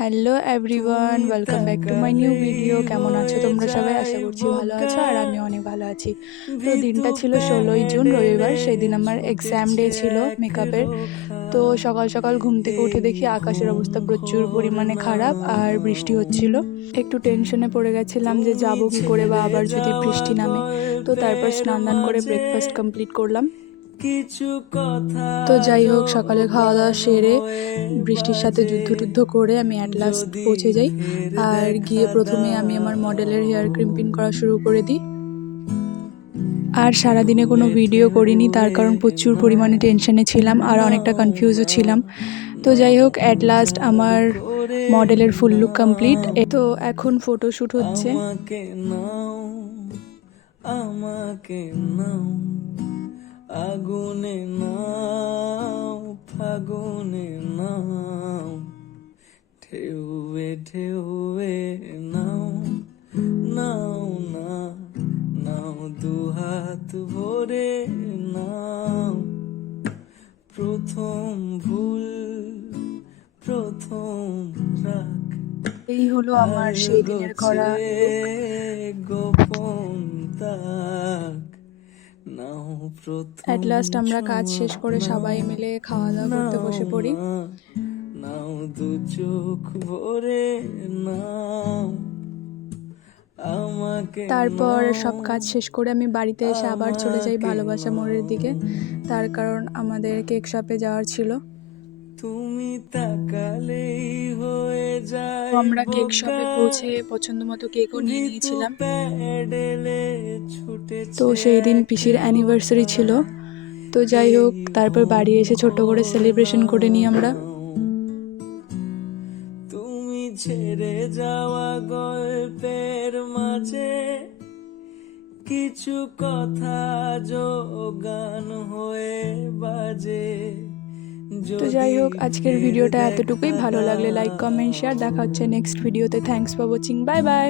Hello everyone, welcome back to my new video. কেমন আছো তোমরা সবাই? আশা করছি ভালো আছো, আর আমি অনেক ভালো আছি। তো দিনটা ছিল 16ই জুন, রবিবার। সেই দিন আমার এক্সাম ডে ছিল মেকআপের। তো সকাল সকাল ঘুম থেকে উঠে দেখি আকাশের অবস্থা প্রচুর পরিমাণে খারাপ আর বৃষ্টি হচ্ছিল। একটু টেনশনে পড়ে গেছিলাম যে যাবো কি করে, বা আবার যদি বৃষ্টি নামে। তো তারপর স্নান দান করে ব্রেকফাস্ট কমপ্লিট করলাম। তো যাই হোক, সকালে খাওয়া দাওয়া সেরে বৃষ্টির সাথে যুদ্ধ করে আমি অ্যাট লাস্ট পৌঁছে যাই। আর গিয়ে প্রথমে আমি আমার মডেলের হেয়ার ক্রিম্পিং করা শুরু করে দিই। আর সারাদিনে কোনো ভিডিও করিনি, তার কারণ প্রচুর পরিমাণে টেনশনে ছিলাম আর অনেকটা কনফিউজও ছিলাম। তো যাই হোক, অ্যাট লাস্ট আমার মডেলের ফুল লুক কমপ্লিট। তো এখন ফটোশ্যুট হচ্ছে। আমাকে নাও আগুনে নাও ফাগুনে নাও, ঢেউয়ে ঢেউয়ে নাও নাও না নাও, দুহাত ভরে নাও, প্রথম ভুল প্রথম রাগ। এই হলো আমার সেই দিনের করা গোপন তাক। অ্যাট লাস্ট আমরা কাজ শেষ করে সবাই মিলে খাওয়া দাওয়া করতে বসে পড়ি। নাও দু চোখ ভরে নাও, তারপর সব কাজ শেষ করে আমি বাড়িতে এসে আবার চলে যাই ভালোবাসা মোড়ের দিকে, তার কারণ আমাদের কেক শপে যাওয়ার ছিল। তুমি তাকালেই হয়ে যায়। আমরা কেক শপে পৌঁছে পছন্দ মতো কেকও নিয়ে নিয়েছিলাম। তো সেই দিন পিসির অ্যানিভার্সারি ছিল। তো যাই হোক, তারপর বাড়ি এসে ছোট করে সেলিব্রেশন করে নিই আমরা। তুমি ছেড়ে যাওয়া গল্পের মাঝে কিছু কথা যোগান হয়ে বাজে। তো যাই হোক, আজকের ভিডিওটা এতটুকুই। ভালো লাগলে লাইক, কমেন্ট, শেয়ার। দেখা হচ্ছে নেক্সট ভিডিওতে। Thanks for watching. Bye bye.